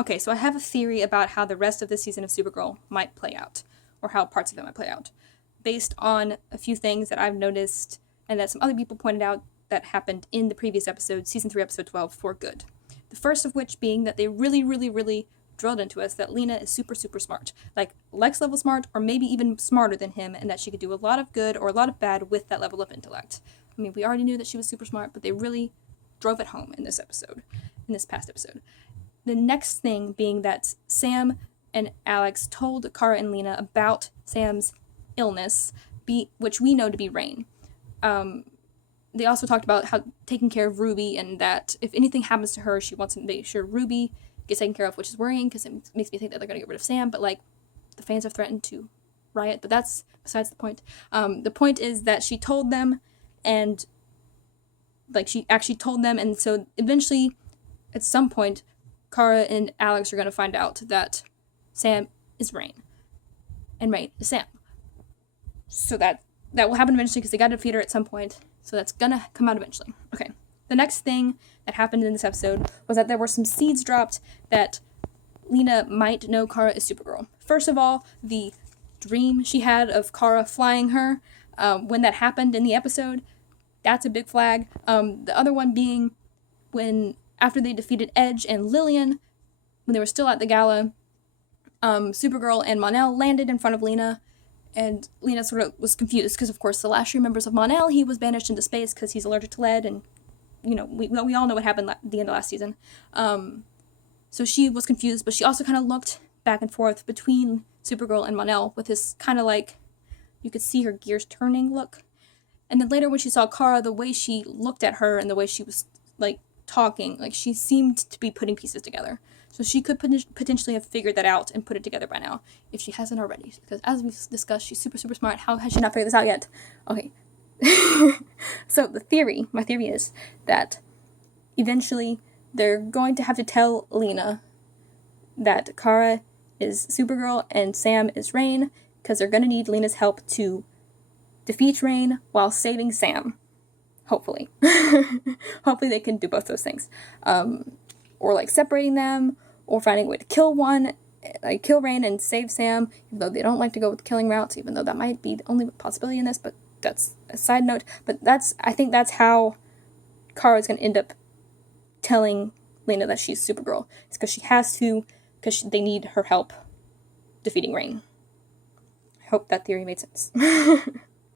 Okay, so I have a theory about how the rest of this season of Supergirl might play out, or how parts of it might play out, based on a few things that I've noticed and that some other people pointed out that happened in the previous episode, season 3, episode 12, For Good. The first of which being that they really, really, really drilled into us that Lena is super, super smart. Like, Lex level smart, or maybe even smarter than him, and that she could do a lot of good or a lot of bad with that level of intellect. I mean, we already knew that she was super smart, but they really drove it home in this episode, in this past episode. The next thing being that Sam and Alex told Kara and Lena about Sam's illness, which we know to be Rain. They also talked about how taking care of Ruby, and that if anything happens to her, she wants to make sure Ruby gets taken care of, which is worrying because it makes me think that they're going to get rid of Sam, but like the fans have threatened to riot, but that's besides the point. The point is that she told them, and like she actually told them, and so eventually at some point Kara and Alex are going to find out that Sam is Rain and Rain is Sam. So that will happen eventually because they got to defeat her at some point. So that's going to come out eventually. Okay. The next thing that happened in this episode was that there were some seeds dropped that Lena might know Kara is Supergirl. First of all, the dream she had of Kara flying her, when that happened in the episode, that's a big flag. The other one being when, after they defeated Edge and Lillian, when they were still at the gala, Supergirl and Mon-El landed in front of Lena, and Lena sort of was confused because, of course, the last she remembers of Mon-El, he was banished into space because he's allergic to lead, and, you know, we all know what happened at the end of last season. So she was confused, but she also kind of looked back and forth between Supergirl and Mon-El with this kind of like, you could see her gears turning look. And then later when she saw Kara, the way she looked at her and the way she was, like, talking, like, she seemed to be putting pieces together. So she could potentially have figured that out and put it together by now, if she hasn't already. Because as we've discussed, she's super, super smart. How has she not figured this out yet? Okay. So my theory is that eventually they're going to have to tell Lena that Kara is Supergirl and Sam is Rain, because they're going to need Lena's help to defeat Rain while saving Sam. Hopefully. Hopefully they can do both those things. Or like separating them, or finding a way to kill one, like kill Rain and save Sam, even though they don't like to go with the killing routes, even though that might be the only possibility in this, but that's a side note. But I think that's how Kara's going to end up telling Lena that she's Supergirl. It's because she has to, because they need her help defeating Rain. I hope that theory made sense.